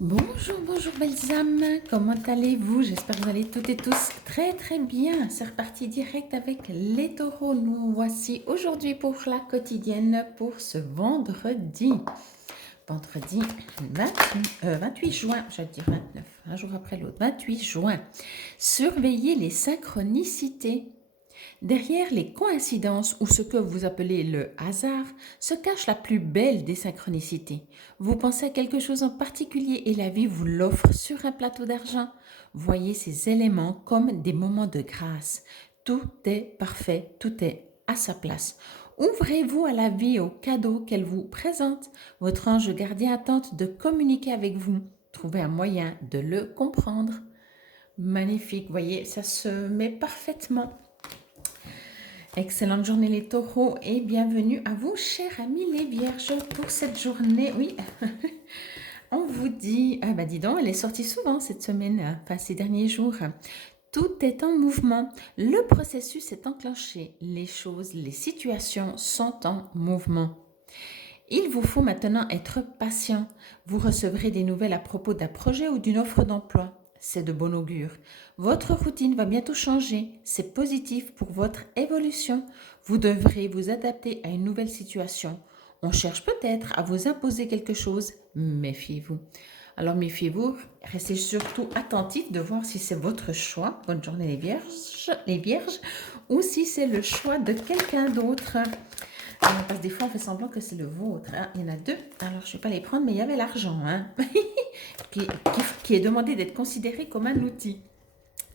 Bonjour, bonjour belles âmes, comment allez-vous? J'espère que vous allez toutes et tous très très bien. C'est reparti direct avec les taureaux. Nous voici aujourd'hui pour la quotidienne pour ce vendredi. Vendredi 28 juin, j'allais dire 29, un jour après l'autre, 28 juin. Surveillez les synchronicités. Derrière les coïncidences ou ce que vous appelez le hasard se cache la plus belle des synchronicités. Vous pensez à quelque chose en particulier et la vie vous l'offre sur un plateau d'argent. Voyez ces éléments comme des moments de grâce. Tout est parfait, tout est à sa place. Ouvrez-vous à la vie et aux cadeaux qu'elle vous présente. Votre ange gardien tente de communiquer avec vous. Trouvez un moyen de le comprendre. Magnifique, voyez, ça se met parfaitement. Excellente journée les taureaux et bienvenue à vous chers amis les vierges pour cette journée. Oui, on vous dit, ah bah dis donc, elle est sortie souvent cette semaine, enfin ces derniers jours. Tout est en mouvement, le processus est enclenché, les choses, les situations sont en mouvement. Il vous faut maintenant être patient. Vous recevrez des nouvelles à propos d'un projet ou d'une offre d'emploi. C'est de bon augure. Votre routine va bientôt changer. C'est positif pour votre évolution. Vous devrez vous adapter à une nouvelle situation. On cherche peut-être à vous imposer quelque chose. Méfiez-vous. Alors méfiez-vous, restez surtout attentif de voir si c'est votre choix. Bonne journée les vierges, ou si c'est le choix de quelqu'un d'autre. Parce que des fois, on fait semblant que c'est le vôtre. Hein. Il y en a deux. Alors, je ne vais pas les prendre, mais il y avait l'argent hein, qui est demandé d'être considéré comme un outil.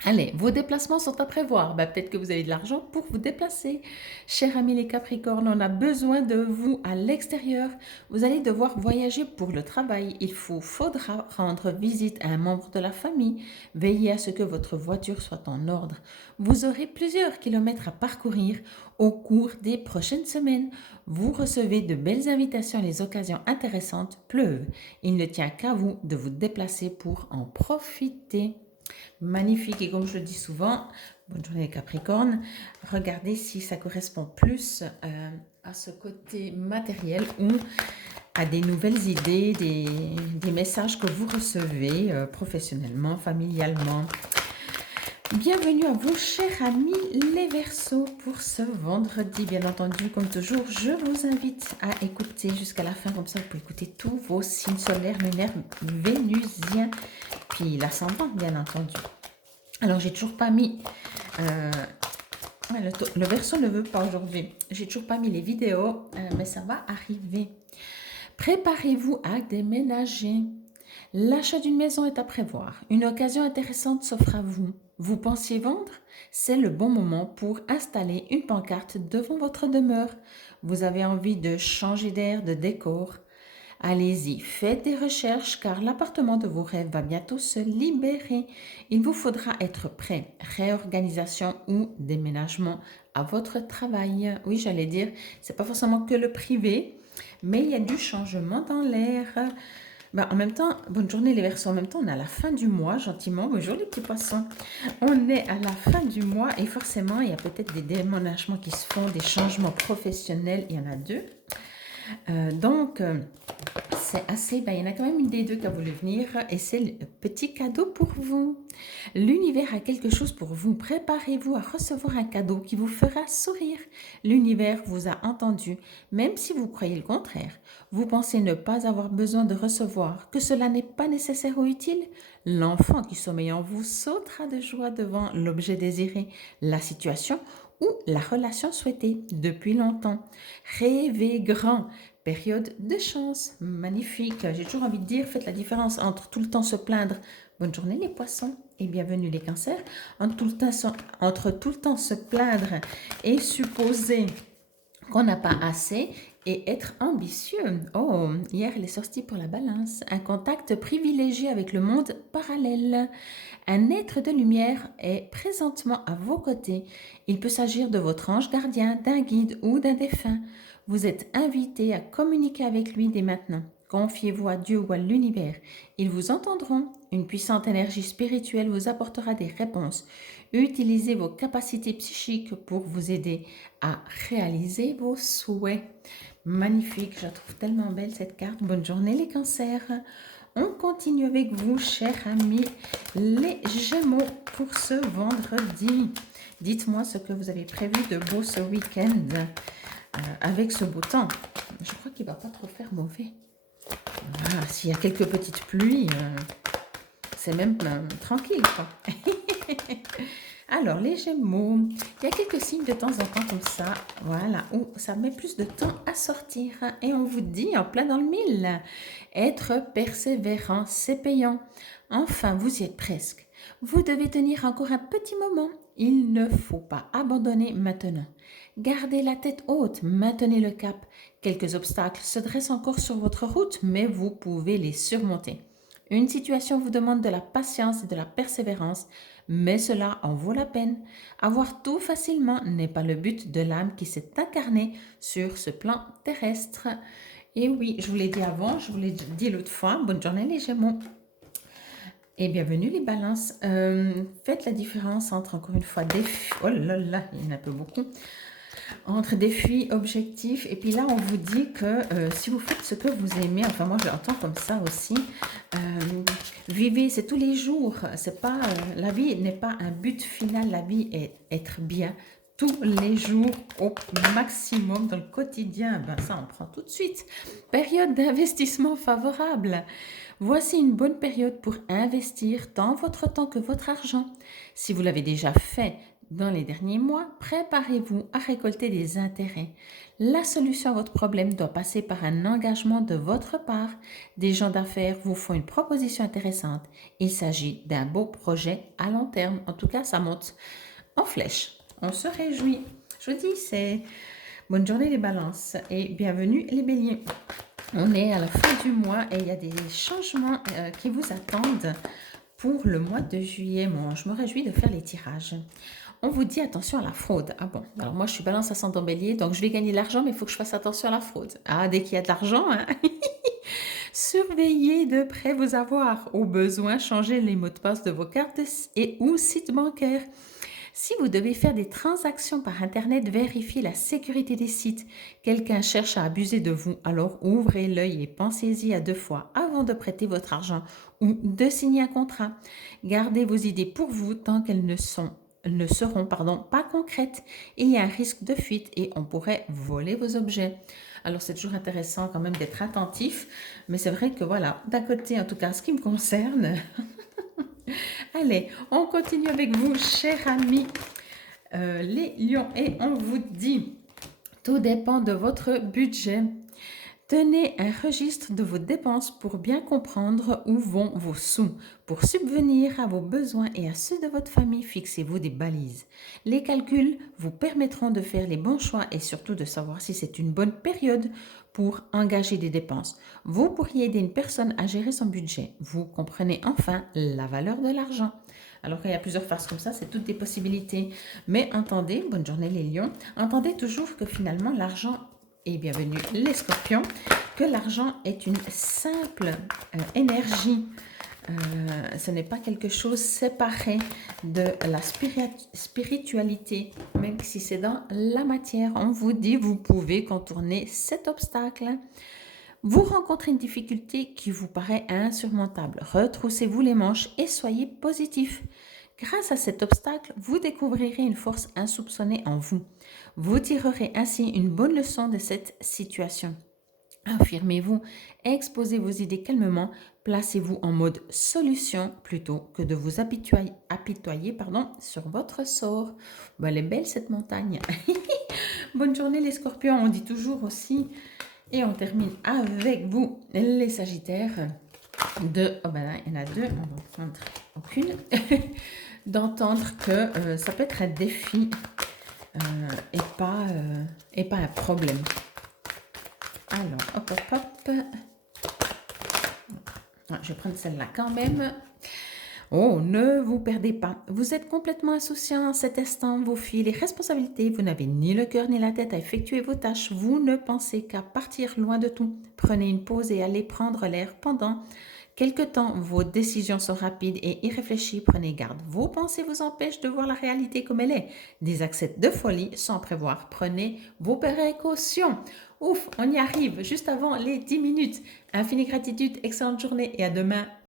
Allez, vos déplacements sont à prévoir. Ben, peut-être que vous avez de l'argent pour vous déplacer. Chers amis les Capricornes, on a besoin de vous à l'extérieur. Vous allez devoir voyager pour le travail. Faudra rendre visite à un membre de la famille. Veillez à ce que votre voiture soit en ordre. Vous aurez plusieurs kilomètres à parcourir au cours des prochaines semaines. Vous recevez de belles invitations et les occasions intéressantes pleuvent. Il ne tient qu'à vous de vous déplacer pour en profiter. Magnifique et comme je le dis souvent, bonne journée les Capricornes, regardez si ça correspond plus à ce côté matériel ou à des nouvelles idées, des messages que vous recevez professionnellement, familialement. Bienvenue à vous, chers amis les Verseaux, pour ce vendredi. Bien entendu, comme toujours, je vous invite à écouter jusqu'à la fin, comme ça vous pouvez écouter tous vos signes solaires, lunaires, vénusiens, puis l'ascendant, bien entendu. Alors, j'ai toujours pas mis... le Verseau ne veut pas aujourd'hui. J'ai toujours pas mis les vidéos, mais ça va arriver. Préparez-vous à déménager. L'achat d'une maison est à prévoir. Une occasion intéressante s'offre à vous. Vous pensiez vendre? C'est le bon moment pour installer une pancarte devant votre demeure. Vous avez envie de changer d'air, de décor. Allez-y, faites des recherches car l'appartement de vos rêves va bientôt se libérer. Il vous faudra être prêt. Réorganisation ou déménagement à votre travail. Oui, j'allais dire, c'est pas forcément que le privé, mais il y a du changement dans l'air. En même temps, bonne journée les Verseaux. En même temps, on est à la fin du mois, gentiment. Bonjour les petits poissons. On est à la fin du mois et forcément, il y a peut-être des déménagements qui se font, des changements professionnels. Il y en a deux. C'est assez, il y en a quand même une des deux qui a voulu venir et c'est le petit cadeau pour vous. L'univers a quelque chose pour vous. Préparez-vous à recevoir un cadeau qui vous fera sourire. L'univers vous a entendu, même si vous croyez le contraire. Vous pensez ne pas avoir besoin de recevoir, que cela n'est pas nécessaire ou utile. L'enfant qui sommeille en vous sautera de joie devant l'objet désiré, la situation ou la relation souhaitée depuis longtemps. Rêvez grand. Période de chance, magnifique. J'ai toujours envie de dire, faites la différence entre tout le temps se plaindre, bonne journée les poissons et bienvenue les cancers, entre tout le temps se plaindre et supposer qu'on n'a pas assez et être ambitieux. Oh, hier elle est sortie pour la balance. Un contact privilégié avec le monde parallèle. Un être de lumière est présentement à vos côtés. Il peut s'agir de votre ange gardien, d'un guide ou d'un défunt. Vous êtes invité à communiquer avec lui dès maintenant. Confiez-vous à Dieu ou à l'univers. Ils vous entendront. Une puissante énergie spirituelle vous apportera des réponses. Utilisez vos capacités psychiques pour vous aider à réaliser vos souhaits. Magnifique, je la trouve tellement belle cette carte. Bonne journée les cancers. On continue avec vous, chers amis, les Gémeaux, pour ce vendredi. Dites-moi ce que vous avez prévu de beau ce week-end avec ce beau temps. Je crois qu'il ne va pas trop faire mauvais. Voilà, s'il y a quelques petites pluies, c'est même tranquille, quoi. Alors, les Gémeaux, il y a quelques signes de temps en temps comme ça, voilà, où ça met plus de temps à sortir. Et on vous dit, en plein dans le mille, être persévérant, c'est payant. Enfin, vous y êtes presque. Vous devez tenir encore un petit moment. Il ne faut pas abandonner maintenant. Gardez la tête haute, maintenez le cap. Quelques obstacles se dressent encore sur votre route, mais vous pouvez les surmonter. Une situation vous demande de la patience et de la persévérance, mais cela en vaut la peine. Avoir tout facilement n'est pas le but de l'âme qui s'est incarnée sur ce plan terrestre. Et oui, je vous l'ai dit avant, je vous l'ai dit l'autre fois, bonne journée les Gémeaux. Et bienvenue les balances. Faites la différence entre, encore une fois, défis. Oh là là, il y en a un peu beaucoup. Entre défis, objectifs. Et puis là, on vous dit que si vous faites ce que vous aimez, enfin moi je l'entends comme ça aussi, vivez, c'est tous les jours. C'est pas, la vie n'est pas un but final, la vie est être bien tous les jours au maximum dans le quotidien. Ben ça, on prend tout de suite. Période d'investissement favorable. Voici une bonne période pour investir tant votre temps que votre argent. Si vous l'avez déjà fait dans les derniers mois, préparez-vous à récolter des intérêts. La solution à votre problème doit passer par un engagement de votre part. Des gens d'affaires vous font une proposition intéressante. Il s'agit d'un beau projet à long terme. En tout cas, ça monte en flèche. On se réjouit. Je vous dis, c'est bonne journée les balances et bienvenue les béliers. On est à la fin du mois et il y a des changements qui vous attendent pour le mois de juillet. Bon, je me réjouis de faire les tirages. On vous dit attention à la fraude. Ah bon, alors moi je suis balance ascendant bélier, donc je vais gagner de l'argent, mais il faut que je fasse attention à la fraude. Ah, dès qu'il y a de l'argent, hein. Surveillez de près vos avoirs. Au besoin, changez les mots de passe de vos cartes et ou sites bancaires. Si vous devez faire des transactions par Internet, vérifiez la sécurité des sites. Quelqu'un cherche à abuser de vous, alors ouvrez l'œil et pensez-y à 2 fois avant de prêter votre argent ou de signer un contrat. Gardez vos idées pour vous tant qu'elles ne seront pas concrètes. Il y a un risque de fuite et on pourrait voler vos objets. Alors c'est toujours intéressant quand même d'être attentif, mais c'est vrai que voilà, d'un côté en tout cas ce qui me concerne... Allez, on continue avec vous, chers amis, les lions, et on vous dit, tout dépend de votre budget. Tenez un registre de vos dépenses pour bien comprendre où vont vos sous. Pour subvenir à vos besoins et à ceux de votre famille, fixez-vous des balises. Les calculs vous permettront de faire les bons choix et surtout de savoir si c'est une bonne période pour engager des dépenses. Vous pourriez aider une personne à gérer son budget. Vous comprenez enfin la valeur de l'argent. Alors qu'il y a plusieurs faces comme ça, c'est toutes des possibilités. Mais entendez, bonne journée les lions, entendez toujours que finalement l'argent, et bienvenue les scorpions, que l'argent est une simple énergie. Ce n'est pas quelque chose séparé de la spiritualité, même si c'est dans la matière. On vous dit, vous pouvez contourner cet obstacle. Vous rencontrez une difficulté qui vous paraît insurmontable. Retroussez-vous les manches et soyez positif. Grâce à cet obstacle, vous découvrirez une force insoupçonnée en vous. Vous tirerez ainsi une bonne leçon de cette situation. Affirmez-vous, exposez vos idées calmement, placez-vous en mode solution plutôt que de vous apitoyer sur votre sort. Bon, elle est belle cette montagne. Bonne journée les scorpions, on dit toujours aussi. Et on termine avec vous les sagittaires. Oh ben là, il y en a 2, on va prendre aucune. D'entendre que ça peut être un défi et pas un problème. Alors, hop, hop, hop. Je vais prendre celle-là quand même. Oh, ne vous perdez pas. Vous êtes complètement insouciant en cet instant. Vous fuyez les responsabilités. Vous n'avez ni le cœur ni la tête à effectuer vos tâches. Vous ne pensez qu'à partir loin de tout. Prenez une pause et allez prendre l'air pendant quelque temps. Vos décisions sont rapides et irréfléchies. Prenez garde. Vos pensées vous empêchent de voir la réalité comme elle est. Des accès de folie sans prévoir. Prenez vos précautions. Ouf, on y arrive, juste avant les 10 minutes. Infinie gratitude, excellente journée et à demain.